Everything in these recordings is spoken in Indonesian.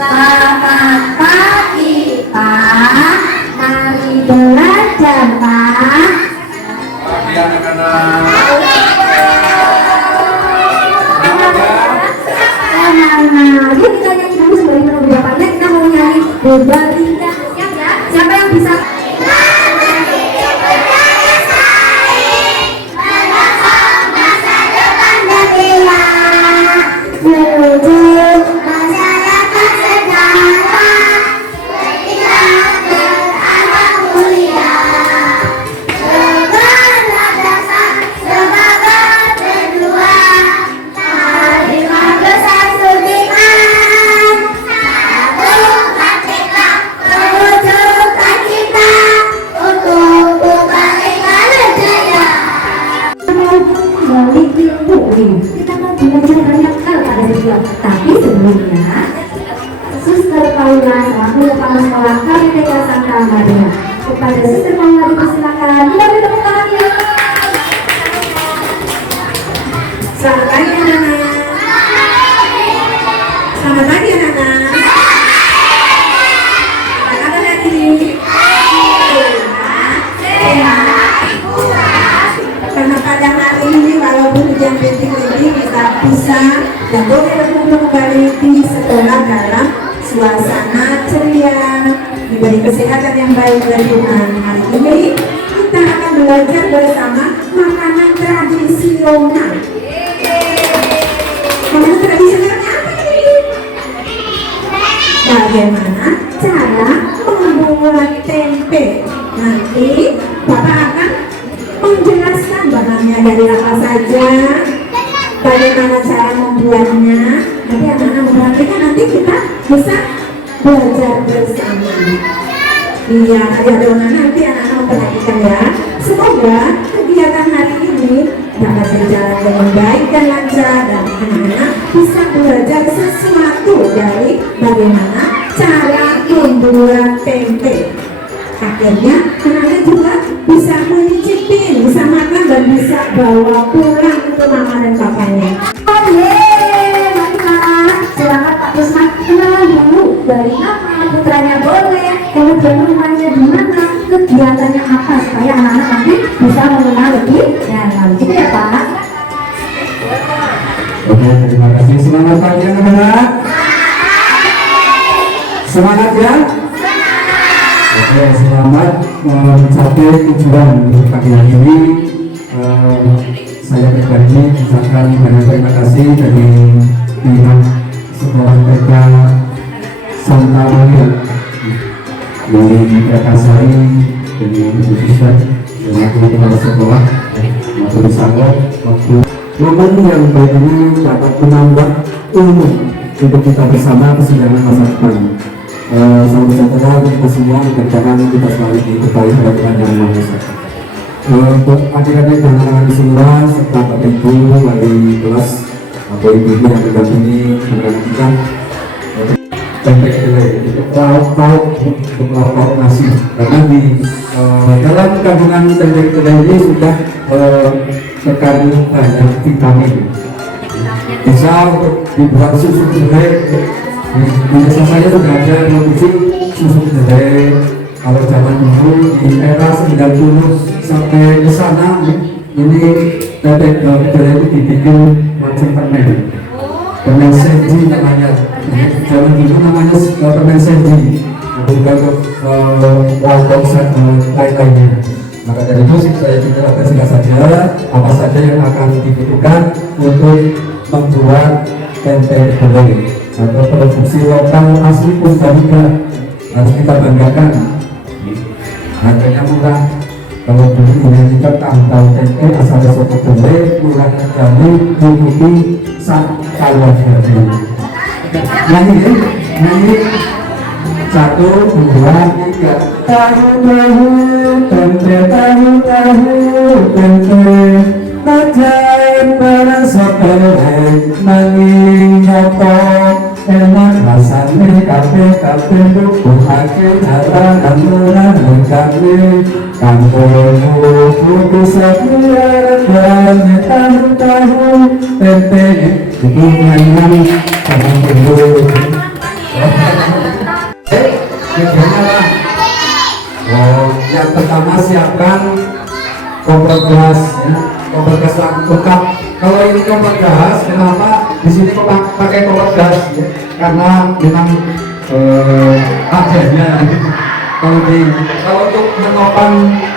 Selamat pagi, Pak. Mari belajar, Pak. Pagi anak-anak. Nah, yuk kita nyanyi dulu sebelum menunggu bapaknya. Kita mau nyanyi berbalikan. Siap ya? Siapa yang bisa? Kita mau belajar banyak hal pada siswa. Tapi sebelumnya, Suster Paula selaku kepala sekolah KPTK Sangka Madya. Kepada Suster Paula dipersilakan. Kita beri tepuk tangan ya. Selamat pagi anak-anak. Selamat pagi anak-anak. Apa kabar hari ini? Sehat. Karena pada hari ini walaupun hujan rintik-rintik kita bisa dan boleh berkumpul kembali di sekolah dalam suasana ceria, diberi kesehatan yang baik dari Tuhan. Hari ini kita akan belajar bersama makanan tradisional. Makanan tradisionalnya apa ini? Bagaimana cara membuat tempe? Nanti Bapak akan menjelaskan bahannya dari apa saja, bagaimana cara membuatnya. Nanti anak-anak memperhatikan, nanti kita bisa belajar bersama. Iya, anak-anak nanti anak-anak memperhatikan ya. Semoga kegiatan hari ini dapat berjalan dengan baik dan lancar dan anak-anak bisa belajar sesuatu dari bagaimana cara membuat tempe. Akhirnya anak-anak juga bisa menyicipin, bisa makan dan bisa bawa pulang ke mama dan papanya. Oh yeay, baiklah. Silakan Pak Pusma kenalan dulu dari nama putranya boleh, kemudian rumahnya di mana, kegiatannya apa supaya anak-anak nanti bisa mengenal lebih dalam. Gitu ya Pak. Oke, terima kasih. Selamat pagi anak-anak. Semangat ya. Oke, selamat mencapai tujuan untuk pagi hari ini. Saya pribadi mengucapkan banyak terima kasih dari pihak sekolah TK Santa Maria dari Prakasari dan Ibu Siswa dan kepala sekolah maupun sanggup waktu momen yang baik ini dapat menambah ilmu untuk kita bersama kesenjangan masa depan. Saudara-saudara kita semua mengerjakan kita selalu diketahui oleh Tuhan Yang Maha Esa. Untuk adik-adik dan anak-anak di semua serta Bapak Ibu wali kelas atau ibu-ibu yang mendampingi anak-anak kita, tempe kedelai itu lauk-lauk untuk lauk nasi, karena di dalam kandungan tempe kedelai ini sudah terkandung banyak vitamin. Bisa untuk dibuat susu kedelai. Biasa saya sudah ada produksi susu kedelai. Kalau zaman dulu di era 90 sampai ke sana ini tempe kedelai itu dibikin macam permen seji namanya. Zaman dulu namanya permen seji, bukan untuk lain-lainnya. Maka dari itu saya juga akan singkat saja apa saja yang akan dibutuhkan untuk membuat tempe kedelai atau produksi lokal asli Purbalingga. Harus kita banggakan, harganya murah. Kalau dulu ini tahu tempe asal desa kedelai, murah terjamin, diikuti sak keluarga. Nyanyi 1, 2, 3. Tahu tempe, tempe ajaib perasa kedelai nanging nyoto enak rasane kabeh tuku akhir jalanan murah lengkapi kampungmu buku sepiar dan tahu tempe itu nyanyi sama dulu. siapkan kompor gas ya, kompor gas lengkap. Kalau ini kompor gas, kenapa di sini kok pakai kompor gas ya? Karena memang adanya kalau untuk menopang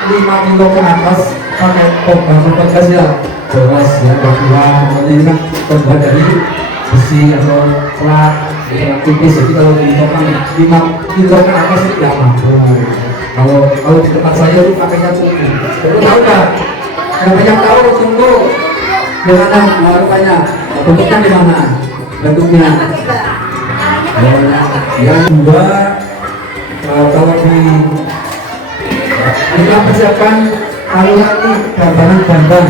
5 kilo ke atas pakai kompor gas ya boros ya, bahwa ini kan terbuat dari besi atau plat tipis, jadi kalau ditopang 5 kilo ke atas itu tidak mampu. Kalau di tempat saya itu pakainya tunggu. Tahu nggak? Yang tahu tunggu gimana rupanya? Bentuknya gimana? Bentuknya? Yang dua, kalau kita persiapkan alunan ini gambaran,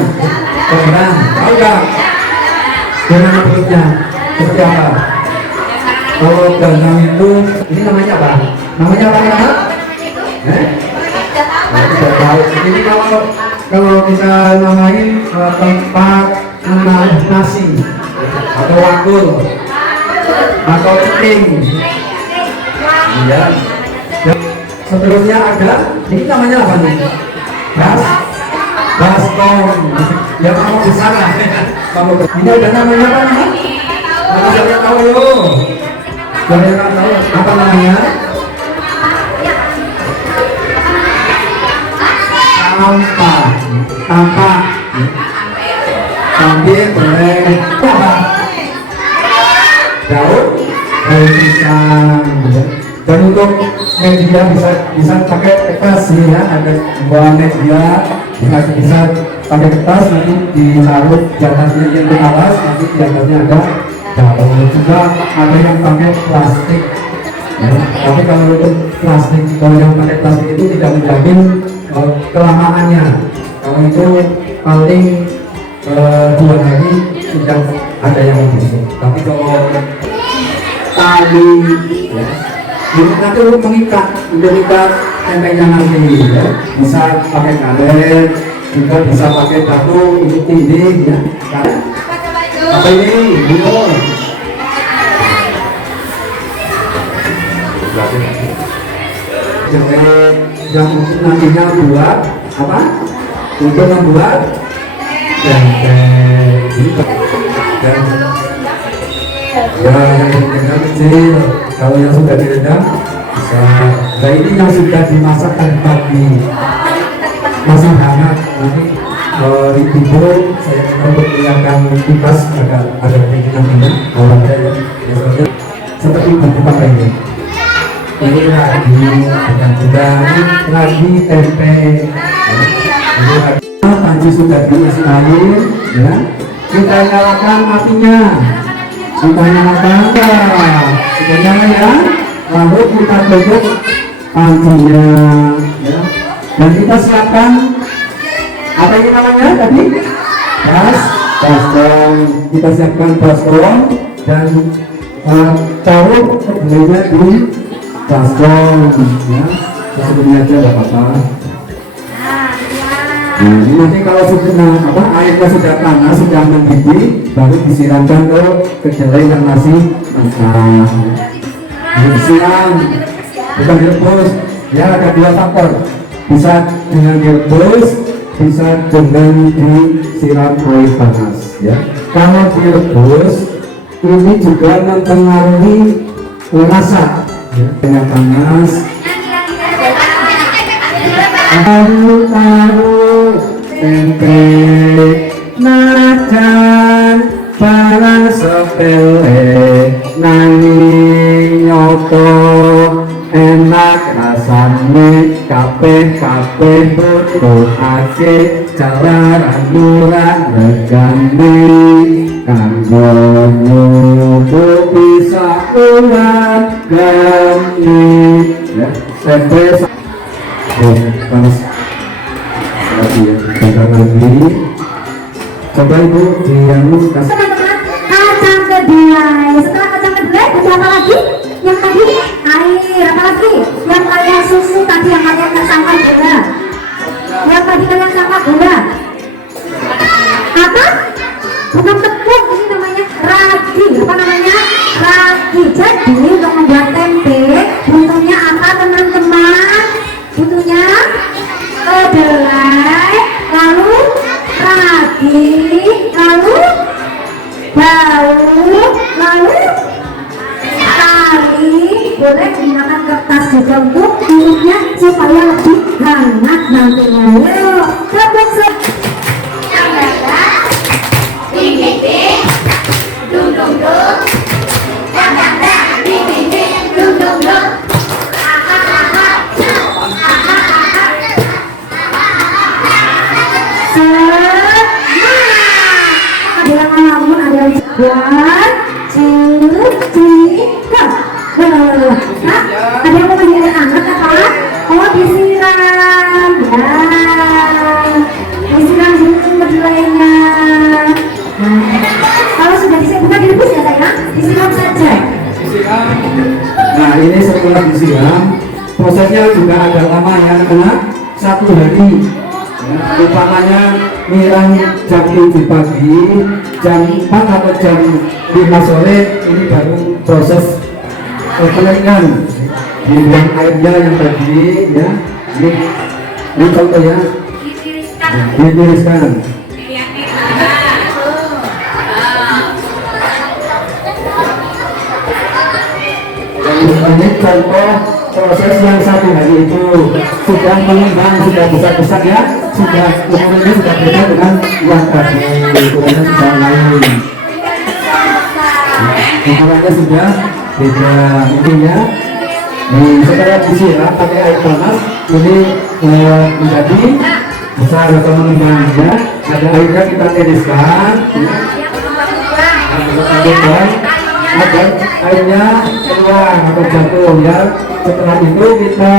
tahu nggak? Gimana bentuknya? Seperti apa? Kalau gandang itu, ini namanya apa? Namanya apa? Tidak tahu. Ini kalau kita namain tempat menaruh nasi atau wakul atau ceking. Iya. Seterusnya ada, ini namanya apa nih? Baskom. Ya kamu besar lah. Ini ada namanya apa nih? Saya tahu yo. Saya tahu apa namanya? Tampak sambil boleh daun pisang. Dan untuk media bisa pakai kertas ya, ada buah media bisa pakai kertas, nanti ditaruh di atasnya yang ke atas, nanti di atasnya ada daun. Juga ada yang pakai plastik ya. Tapi kalau untuk plastik, kalau yang pakai plastik itu tidak menjamin kelamaannya. Kalau itu paling 2 hari sudah ada yang busuk. Tapi kalau tali ya, ini nanti untuk mengikat tempenya nanti ya. Bisa pakai karet, juga bisa pakai batu untuk dinding ya. Apa ini? Bingung. Yang untuk nantinya buat apa? Untuk membuat tempe dan ya yang kecil. Kalau yang sudah direndam bisa. Nah ini yang sudah dimasak tadi pagi masih hangat. Nanti di timbul saya untuk melihatkan kipas ada keinginan olahraga ya. Biasanya seperti buku pakai ini. Ini lagi bukan juga lagi tempe. Ini lagi panci sudah diisi air ya. Kita nyalakan apinya. Kita nyalakan kita nyalakan ya. Lalu kita tutup pancinya ya. Dan kita siapkan apa ini namanya tadi? Baskom. Kita siapkan baskom dan taruh kedelainya di baskom ya. Sebelumnya aja nggak apa-apa. Nah, ini nanti kalau sudah airnya sudah panas, sudah mendidih, baru disiramkan ke kedelai yang masih mentah. Disiram, bukan direbus. Ya ada 2 faktor. Bisa dengan direbus, bisa dengan disiram air panas. Ya. Kalau direbus, ini juga mempengaruhi rasa. Ya. Dengan panas. Taruh tempe najan barang sepele nanging nyoto enak rasane kabeh butuhake jalaran murah regane kanggo nyoto bisa ulang gani ya tempe panas lagi ya, bentar lagi. Coba ibu dianu kasih Teman-teman, kacang kedelai. Setelah kacang kedelai, ada apa lagi? Yang tadi air, apa lagi? Yang kayak susu tadi, yang kayak sama gula. Yang tadi kayak sama gula. Apa? Bukan tepung, ini namanya ragi. Apa namanya? Ragi. Jadi untuk membuat tempe, butuhnya apa teman-teman? Butuhnya boleh menggunakan kertas juga untuk tutupnya supaya lebih hangat nantinya. Yuk, tepuk Ding ding ding, dung dung dung, dang dang dang, ding ding ding, dung dung dung. ada yang ngelamun, ada yang buat cium. Nah, ada yang mau mandi air hangat apa? Oh, disiram. Ya, disiram dulu keduanya. Nah, kalau sudah bukan direbus ya sayang, disiram saja. Disiram. Nah, ini setelah disiram, prosesnya juga agak lama ya anak-anak, 1 hari. Ya, utamanya nyiram jam 7 pagi, jam 4 atau jam 5 sore ini baru proses penyaringan. Dibuang airnya yang tadi ya, ini contoh ya, ditiriskan. Ini contoh proses yang 1 hari itu sudah mengembang, sudah besar-besar ya, sudah ukurannya sudah beda dengan yang tadi, ukurannya sudah lain, ukurannya sudah beda. Intinya setelah disiram pakai air panas ini menjadi besar atau mengembang ya, ada airnya kita tiriskan ya. Agar airnya keluar atau jatuh ya. Setelah itu kita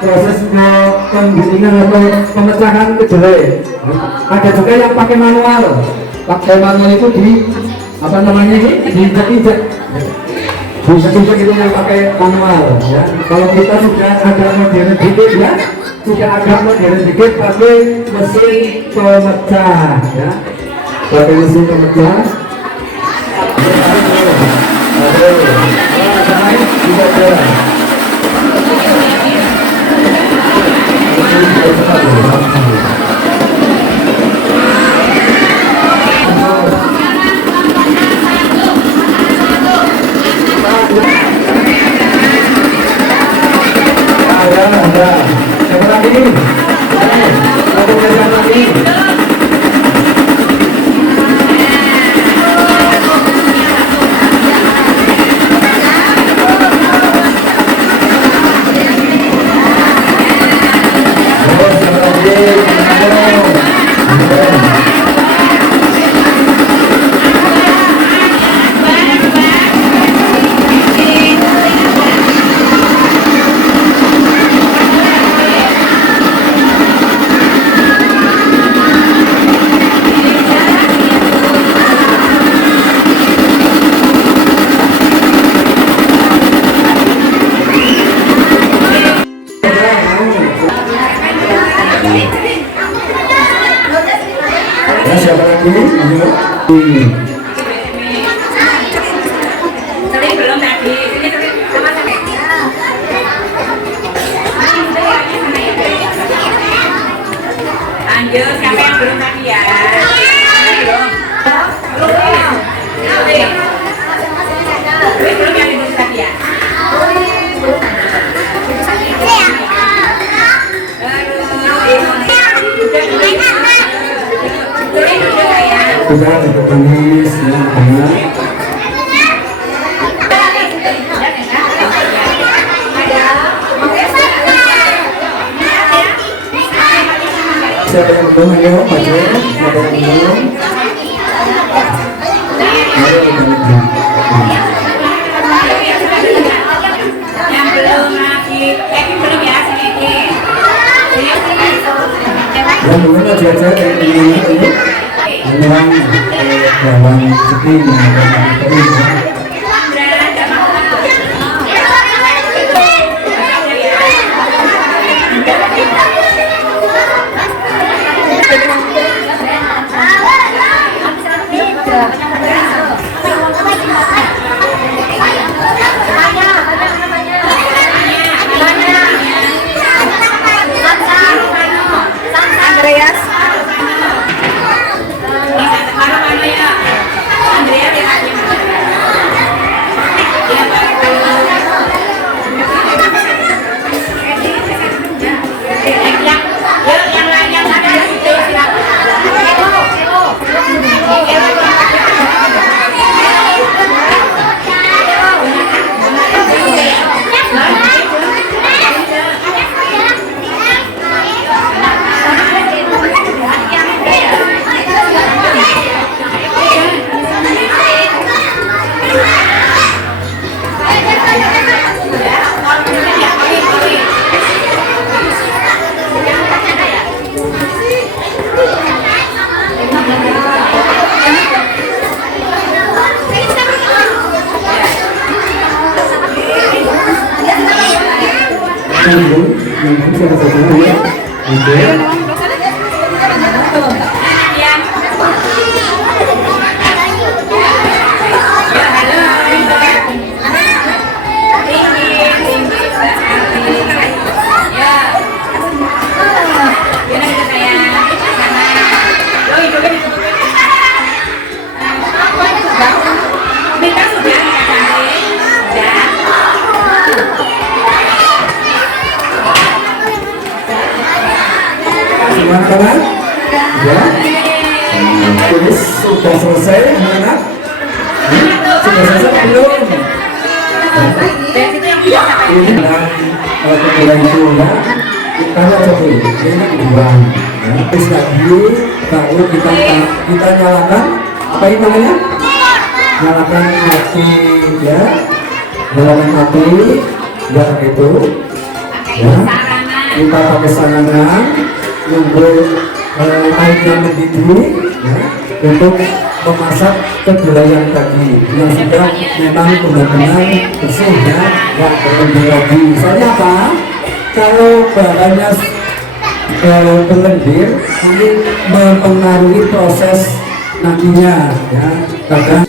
proses ke penggilingan atau pemecahan kedelai. Ada juga yang pakai manual. Pakai manual itu di apa namanya ini? Diinjak-injak. Diinjak-injak itu yang pakai manual ya. Kalau kita sudah agak modern dikit ya, sudah agak modern dikit pakai mesin pemecah ya. Pakai mesin pemecah. Ya, siapa lagi? Ayo. Tadi belum tadi. Ini sama-sama. Lanjut, siapa yang belum tadi ya? Belum. Belum yang belum tadi ya? Sudah duduk manis ya, anak. Siapa yang belum? Ayo, maju. Siapa yang belum? Ayo, Yang belum lagi, belum ya sedikit. yang belum aja kayak ini. Memang dalam segini Andreas. Andrea Nyambung siapa saja ya. Oke. Teman-teman, ya, tulis sudah selesai, anak-anak. Sudah selesai belum? Ini dengan kemudian itu ya, kita coba ini kurang. Terus lagi, baru kita nyalakan apa itu namanya? Nyalakan api, ya, nyalakan api, ya itu, ya. Kita pakai sanganan. Nunggu airnya mendidih ya, untuk memasak kedelai yang tadi yang sudah memang benar-benar bersih ya, yang berlendir lagi. Soalnya apa? Kalau bahannya berlendir ini mempengaruhi proses nantinya ya, kadang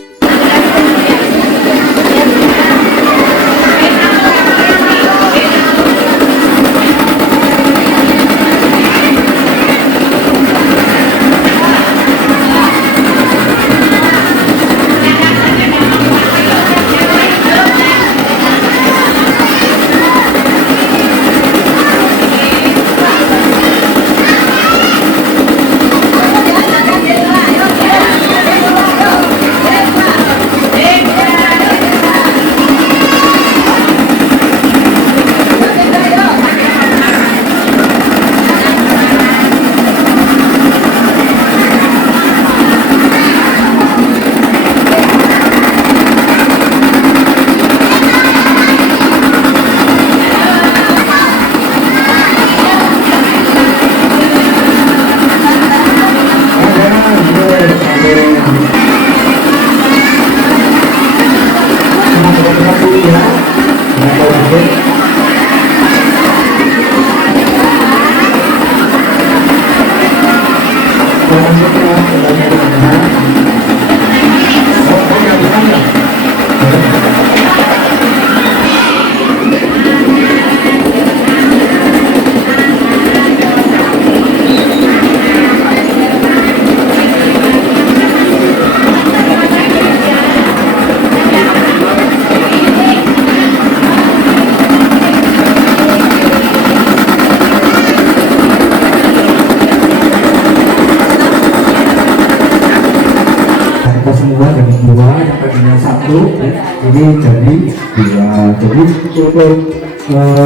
semua dari dua yang tadinya satu ya, ini jadi dua. Jadi untuk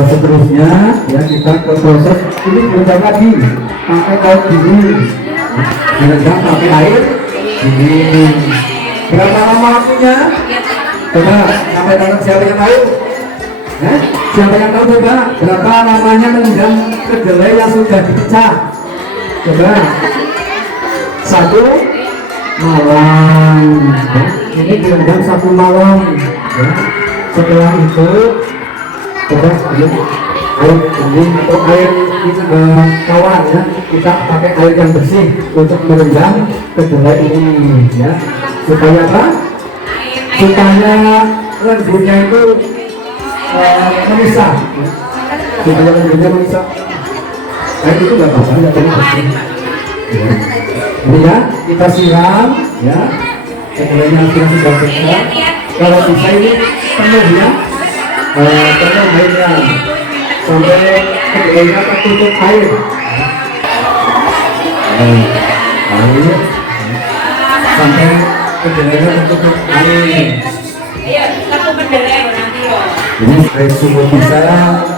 seterusnya ya kita ke proses ini berubah lagi pakai air dingin, direndam pakai air dingin. Berapa lama waktunya? Coba sampai tangan siapa yang tahu? Siapa yang tahu coba berapa lamanya merendam kedelai yang sudah dipecah? Coba satu malam ya. Ini direndam satu malam ya. Setelah itu coba air dingin atau air tawar ya, kita pakai air yang bersih untuk merendam kedelai ini ya, supaya apa? Supaya lendirnya itu memisah ya. Supaya lendirnya memisah. Air itu nggak apa-apa, nggak perlu bersih ya. Ini ya, kita siram ya, kedelainya sudah pecah. Kalau bisa ini penuh ya, penuh airnya sampai kedelainya tertutup air. Air sampai kedelainya tertutup air. Ini air sumur bisa,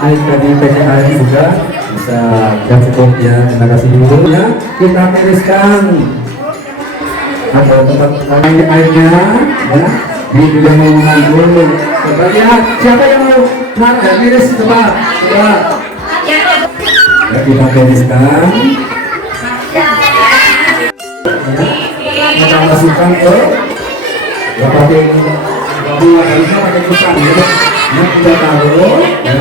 air dari PKR juga bisa, dan cukup ya. Terima kasih dulu ya. Kita tiriskan ada tempat airnya ya. Ini juga mau mengandung. Coba lihat siapa yang mau tiris, coba. Ya, kita tiriskan. Ya, kita masukkan ke ya, pakai harusnya pakai kusam ya. Nah, kita taruh ya.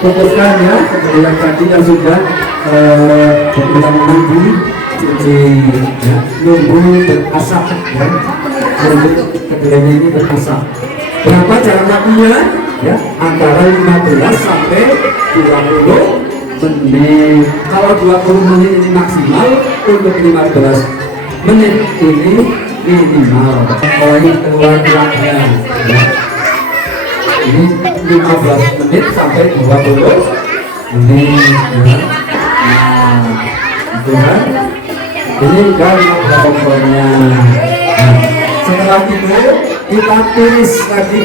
putuskan ya yang tadi yang sudah kita menunggu ya, nunggu berasap ya, nunggu kedelainya ini berasap. Berapa jarak waktunya? Ya, antara 15 sampai 20 menit. Kalau 20 menit ini maksimal, untuk 15 menit ini minimal. Kalau ini keluar-keluarnya ya. Ini 15 menit sampai 20 menit ya. Nah, itu kan ini kan kompornya. Nah, setelah itu kita tulis lagi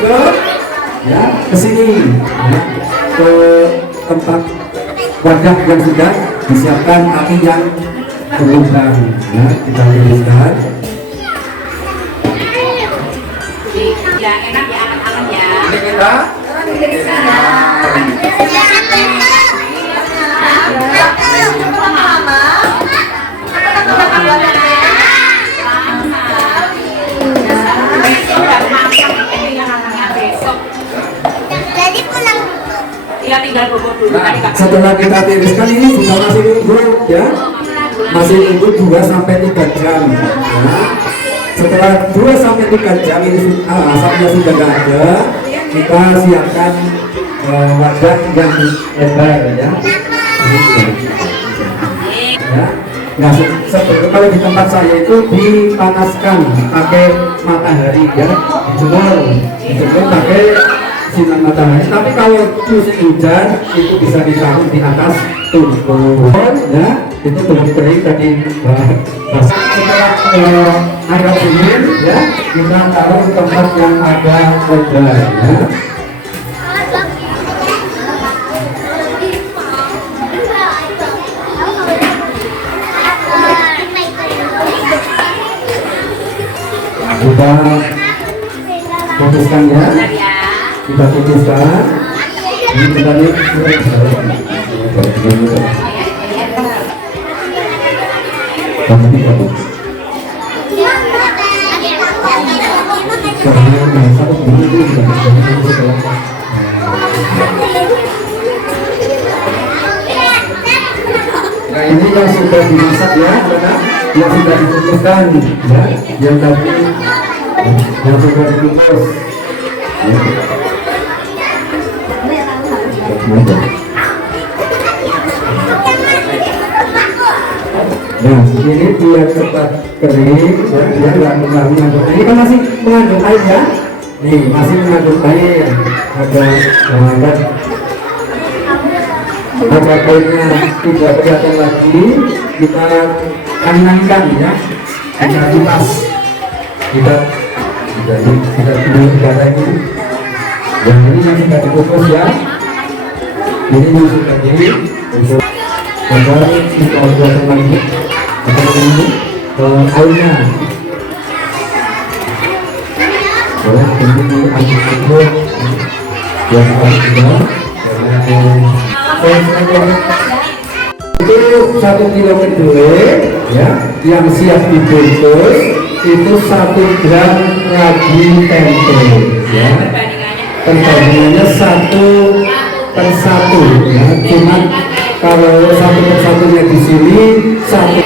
ke sini ya, ke tempat wadah yang sudah disiapkan kaki yang berlubang ya, kita tuliskan. Ya enak ya anak-anak ya. Ini kita Jadi pulang. Iya tinggal bubur dulu. Nah, setelah kita tiriskan ini juga masih nunggu ya, masih nunggu 2 sampai 3 jam ya. Setelah 2 sampai 3 jam ini asapnya sudah nggak ada, kita siapkan wadah yang lebar ya. Ya. Nah, seperti kalau di tempat saya itu dipanaskan pakai matahari ya, dijemur pakai sinar matahari. Tapi kalau musim hujan itu bisa ditaruh di atas tungku ya, itu belum kering tadi. Setelah agak dingin ya, kita taruh di tempat yang ada lebar ya. Kita putuskan ya, kita putuskan ini kita nih nah ini yang sudah dimasak ya, yang sudah diputuskan ya, yang tadi yang sudah dikukus ya. Nah ini biar cepat kering ya, biar nggak mengandung. Ini kan masih mengandung air ya, nih masih mengandung air, ada airnya tidak kelihatan lagi, kita kanangkan ya, kita kipas, kita pilih udara ini. Yang ini yang sudah dikukus ya, ini yang sudah untuk agar kita buat lagi ini airnya. Boleh ini air itu yang sudah itu 1 kilo kedelai ya, yang siap dibungkus itu 1 gram ragi tempe ya, perbandingannya 1/1 ya, cuma kalau 1/1-nya di sini 1.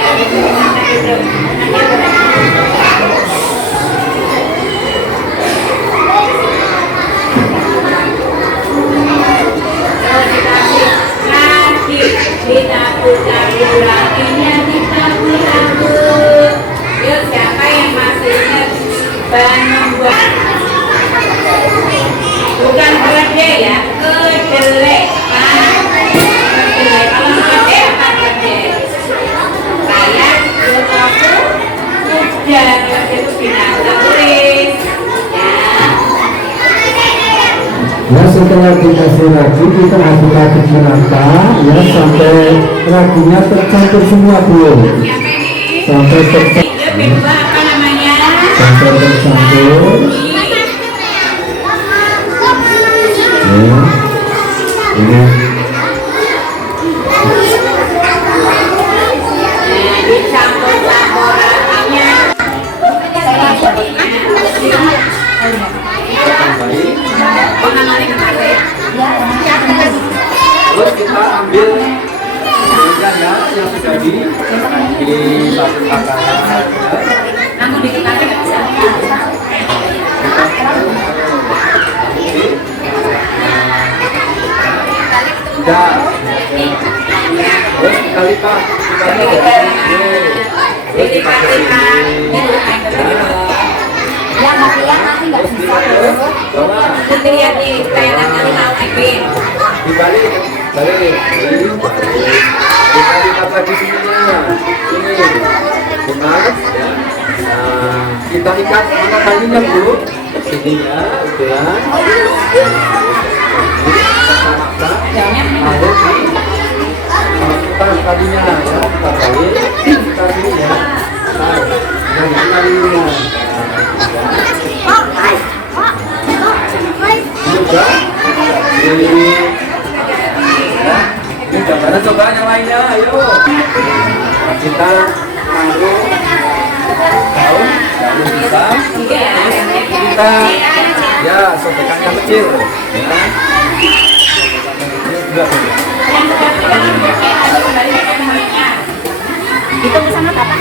Bukan kedelai ya, kedelai. Kedelai. Kalau kedelai apa kedelai? Saya aku sudah itu binatang tulis. Ya setelah dikasih ragi kita aduk-aduk merata ya sampai raginya tercampur semua dulu, sampai tercampur Apa namanya? sampai tercampur ya. Ini Dicampur-campur raginya. ambil tulisan ya yang sudah di satu takaran. Aku dikit lagi nggak bisa. Sudah. Terus kita lipat. Yang lihat nanti nggak bisa tuh. Lihat nih, kayak nanti mau main. Dibalik, balik. Kita lipat lagi sininya. Ini, benar. Ya. Nah, kita ikat mana talinya Bu? Sininya, udah. Lalu kita talinya ya, kita balik, kita sini ya. Nah, ini talinya. Juga ini ya, ini gambaran coba yang lainnya, ayo kita taruh daun bisa kita ya sobekan yang kecil ya. Juga Itu bersama Bapak.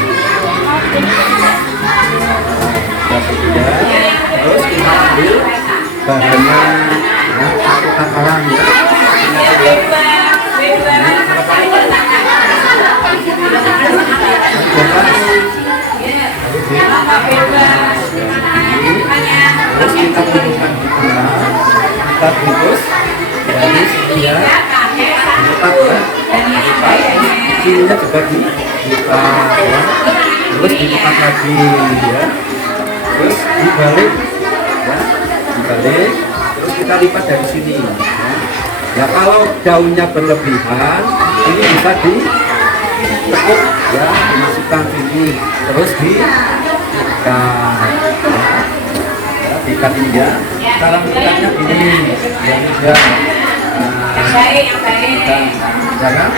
terus kita ambil bahannya satu takaran ya. Terus kita tuliskan di tengah, kita bungkus dari sini ya, lipat ya, sininya juga dilipat ya, terus dilipat lagi ya, terus dibalik ya, dibalik, terus kita lipat dari sini ya. Ya kalau daunnya berlebihan, ini bisa ditekuk ya, dimasukkan sini, terus diikat ini ya. Cara mengikatnya gini, yang udah, jangan,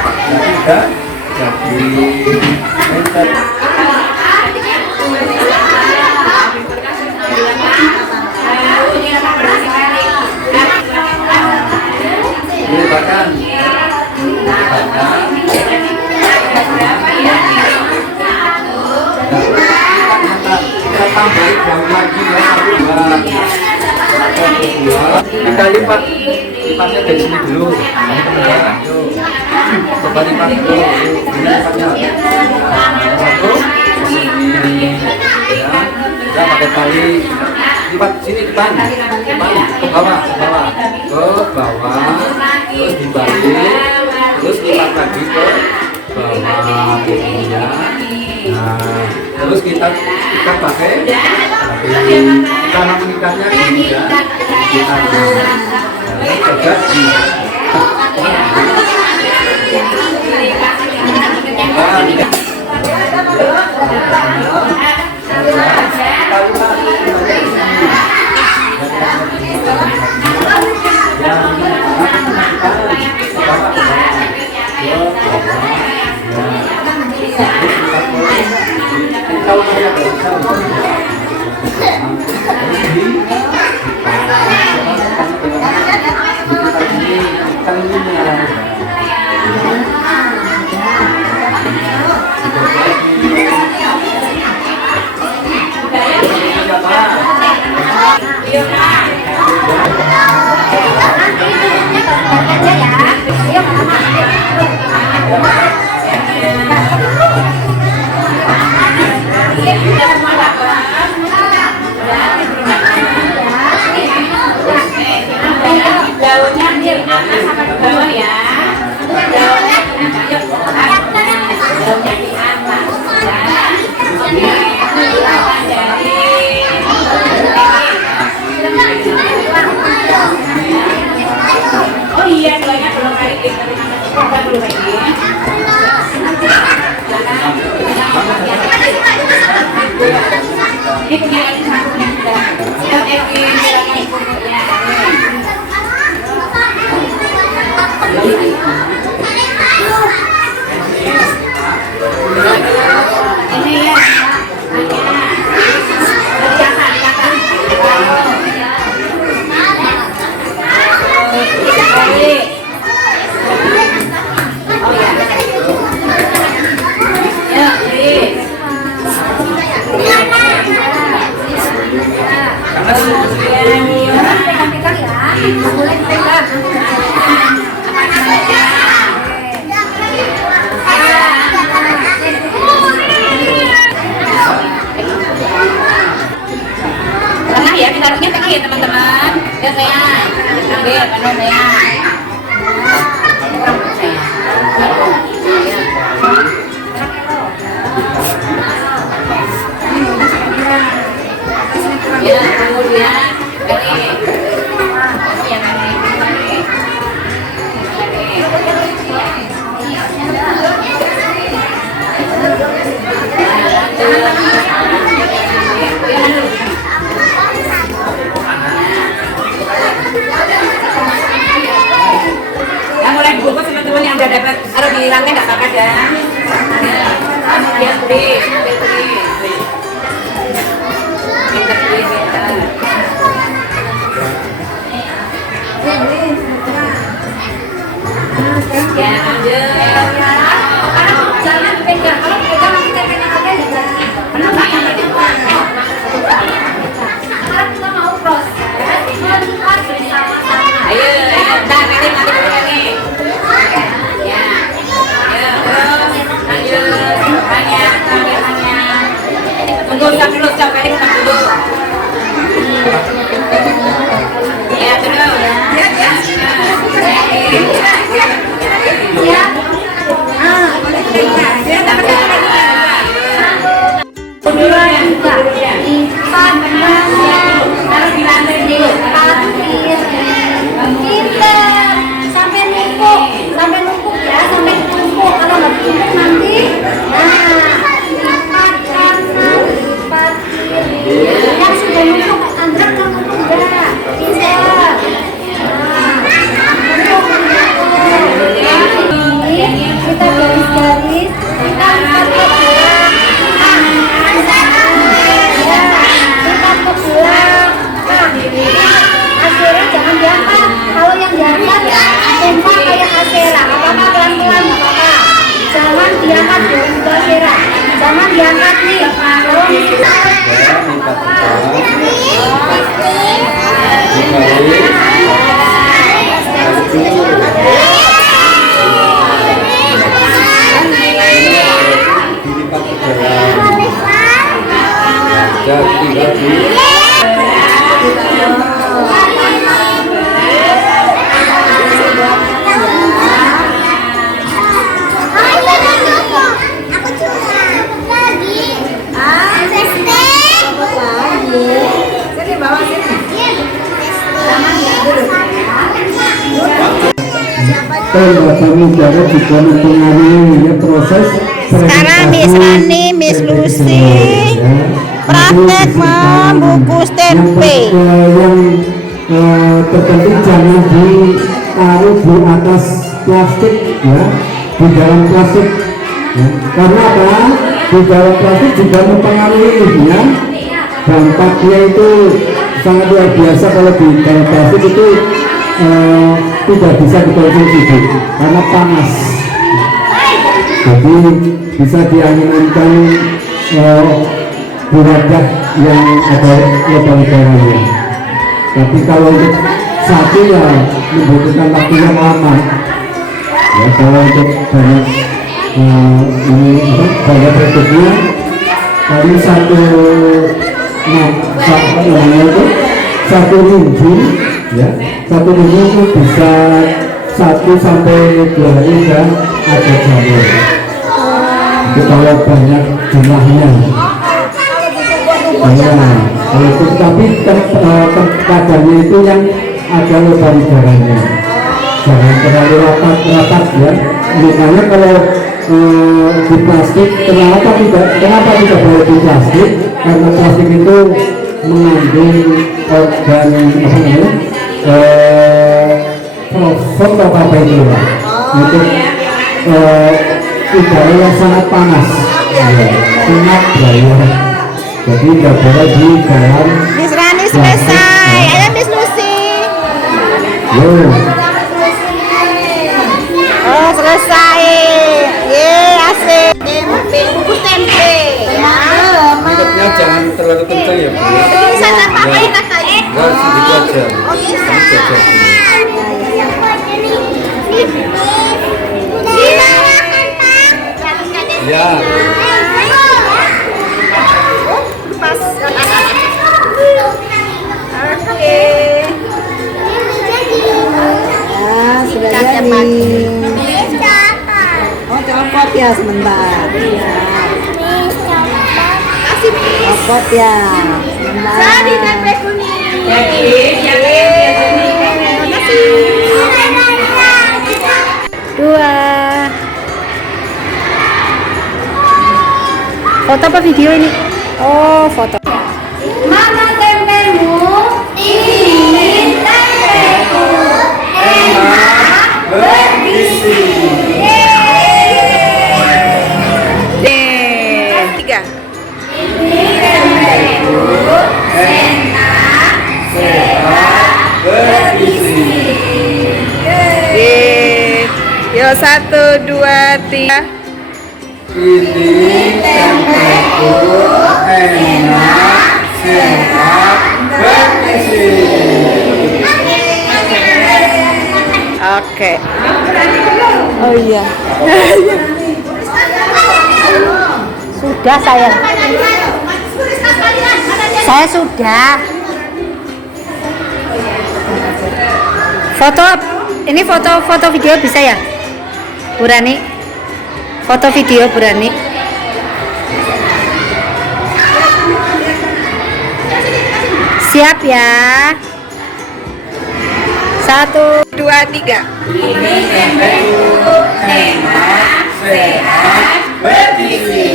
jadi bahkan kita tambahin daun lagi ya, kita lipatnya dari sini dulu. Coba lipat dulu, ini lipatnya satu sini ya, kita pakai tali lipat sini depan ke bawah, terus dibalik, terus lipat lagi ke bawah ya. Nah, terus kita pakai cara mengikatnya ini ya, kita coba daunnya di atas sama di bawah ya. Daunnya di atas oh iya, doanya belum kali ini, kita belum ini. Ini punya ini satu yang sudah. Yang ini pupuknya. Ini ya. dapat harus dihilangnya nggak apa-apa ya. Dia beri. Pinter. Ya, lanjut. Jangan pegang. Kalau pegang nanti pegang aja juga. Kenapa ya? Kita mau proses melihat bersama-sama. Ayo, nanti dulu lagi. Ya. Ayo, lanjut. Tanya. Tunggu dulu, sampai dulu. Ya, terus. Ya. Kedua juga lipat harus dilantai dulu. Pinter sampai numpuk ya, sampai numpuk. Kalau nggak numpuk nanti, lipat kanan, lipat kiri. Yang sudah numpuk antrak kamu juga bisa. Kita garis-garis, kita angkat ke belakang. Lipat ke belakang. Akhirnya jangan diangkat. Kalau yang diangkat ya tumpah kayak Asera. Gak apa-apa, pelan-pelan gak apa-apa. Jangan diangkat dong, itu Asera. Jangan diangkat nih. Kalau kami cara juga mempengaruhi proses sekarang Miss Rani, Miss Lucy praktek membungkus tempe. Yang terpenting jangan ditaruh di atas plastik ya, di dalam plastik ya. Karena apa? Di dalam plastik juga mempengaruhi ya. Dampaknya itu sangat luar biasa kalau di dalam plastik itu tidak bisa dikonsumsi karena panas. Jadi bisa dianginkan di wadah yang ada lubang-lubangnya. Tapi kalau untuk satu ya membutuhkan waktu yang lama. Ya kalau untuk banyak ini banyak produknya, tadi satu minggu ya, satu minggu itu bisa 1 sampai 2 hari dan ada jamur. Itu kalau banyak jumlahnya. Kalau itu tapi kadarnya itu yang ada lubang udaranya. Jangan terlalu rapat ya. Misalnya kalau di plastik, kenapa tidak boleh di plastik? Karena plastik itu mengandung organ fosfor atau apa itu ya, untuk udara yang sangat panas, sangat daya. Jadi tidak boleh di dalam. Miss Rani selesai. Ayo Miss Lucy. Yo. Oh selesai. Ye asik. Tempe, bungkus tempe. Ya. Mikirnya jangan terlalu kencang ya, Bu. Bisa pakai kakaknya. Enggak, segitu aja. Oh bisa. Ya. Pas. Oke. Ya sudah jadi. Oh copot ya sebentar. Ya. Copot ya. Sebentar. Jadi tempe kuning. Dua. Foto apa video ini? Oh, foto. Mana tempemu? Ini tempeku. Enak bergizi. 1, 2, 3. Ini tempeku enak, sehat, bergizi. Oke. Oh iya. Sudah saya. Saya sudah. Foto ini foto video bisa ya? Bu Rani. Foto video Bu Rani. Siap ya. 1, 2, 3. Ini tempeku enak, sehat, bergizi.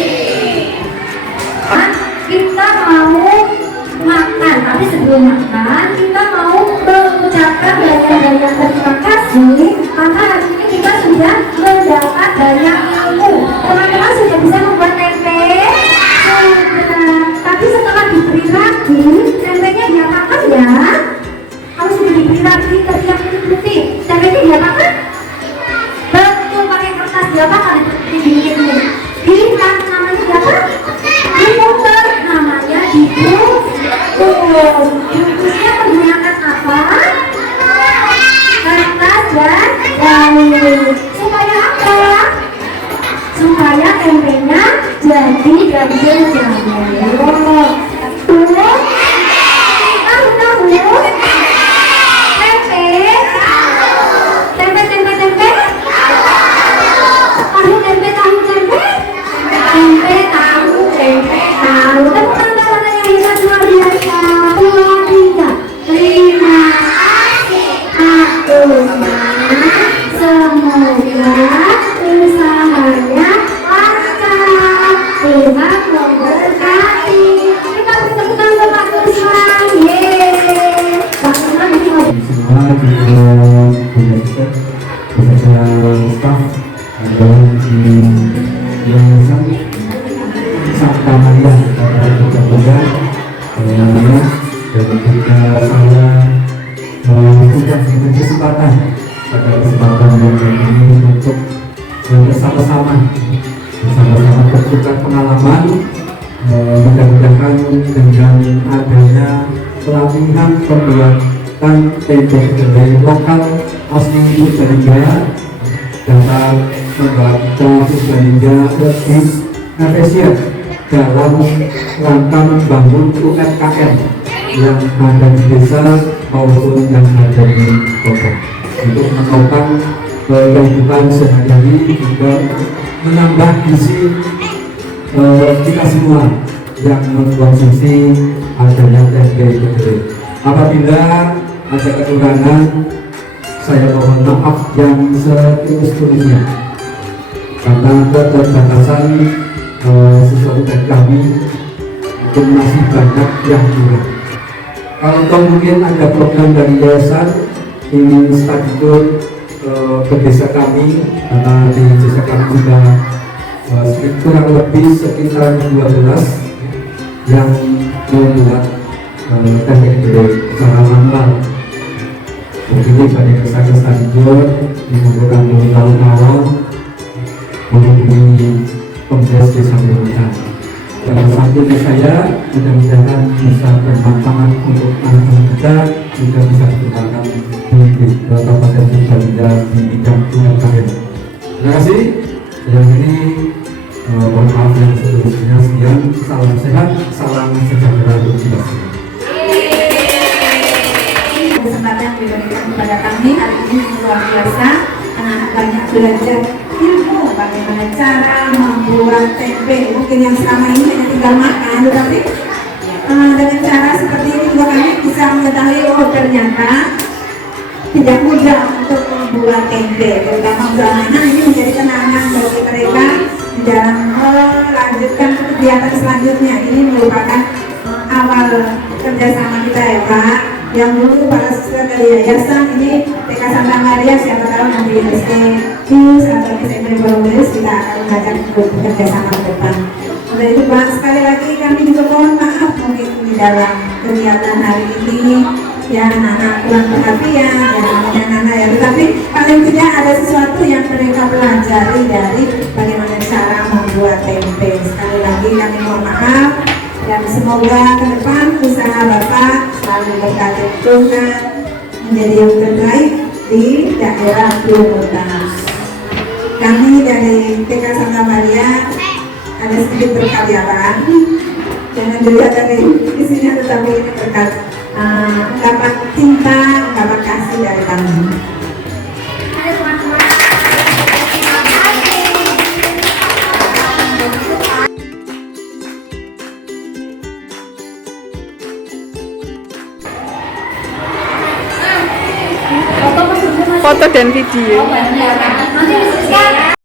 Kita mau makan, tapi sebelum makan kita mau mengucapkan banyak-banyak terima kasih karena hari ini kita sudah mendapat banyak ilmu. Teman-teman sudah bisa membuat tempe? Sudah. Tapi setelah diberi lagi, tempenya diapakan ya? Kalau sudah diberi lagi dari yang putih-putih, tempenya diapakan? Betul, pakai kertas diapakan? Dibikin. Hilang namanya diapakan? Diputer, namanya dibungkus. Bungkusnya menggunakan apa? Kertas dan daun. Supaya apa? Supaya tempenya jadi gampang. Bersama-sama bertukar pengalaman, mudah-mudahan dengan adanya pelatihan pembuatan tempe kedelai lokal asli Purbalingga dapat membuat Purbalingga lebih efisien dalam rangka membangun UMKM yang ada di desa maupun yang ada di kota untuk menopang kehidupan sehari-hari juga menambah gizi kita semua yang mengkonsumsi adanya tempe kedelai. Apabila ada kekurangan, saya mohon maaf yang setulus-tulusnya karena keterbatasan sesuatu dari kami mungkin masih banyak yang kurang. Kalau mungkin ada program dari yayasan ingin stadion ke desa kami, karena di desa kami sudah kurang lebih sekitar 12 yang membuat tempe kedelai secara manual. Mungkin pada desa stadion mengumpulkan tahun-tahun menghubungi Komdes Desa Berhutan. Sampainya saya mudah-mudahan bisa bermanfaat untuk anak-anak kita, juga bisa berkembangkan di Kabupaten Purbalingga di bidang UMKM. Terima kasih. Yang ini mohon maaf yang sebelumnya. Sekian, salam sehat, salam sejahtera untuk kita semua. Kesempatan yang diberikan kepada kami hari ini luar biasa. Anak-anak banyak belajar ilmu bagaimana cara membuat tempe. Mungkin yang selama ini hanya tinggal makan, tetapi dengan cara seperti ini juga kami bisa mengetahui ternyata tidak mudah untuk membuat tempe, terutama untuk anak-anak. Ini menjadi kenangan bagi mereka di dalam melanjutkan kegiatan selanjutnya. Ini merupakan awal kerjasama kita ya Pak. Yang dulu para siswa dari yayasan ini TK Santa Maria, siapa tahu nanti SD atau SMP Progres kita akan mengajak bekerja sama ke depan. Untuk itu Pak, sekali lagi kami juga mohon maaf mungkin di dalam kegiatan hari ini ya anak-anak kurang perhatian, ya namanya anak ya, tetapi paling tidak ada sesuatu yang mereka pelajari dari bagaimana cara membuat tempe. Sekali lagi kami mohon maaf dan semoga ke depan usaha Bapak selalu berkati Tuhan menjadi yang terbaik di daerah Lumutang. Kami dari TK Santa Maria ada sedikit berkarya Pak. Jangan dilihat dari isinya, tetapi ini berkat ungkapan cinta, ungkapan kasih dari kami. Foto dan video. Nanti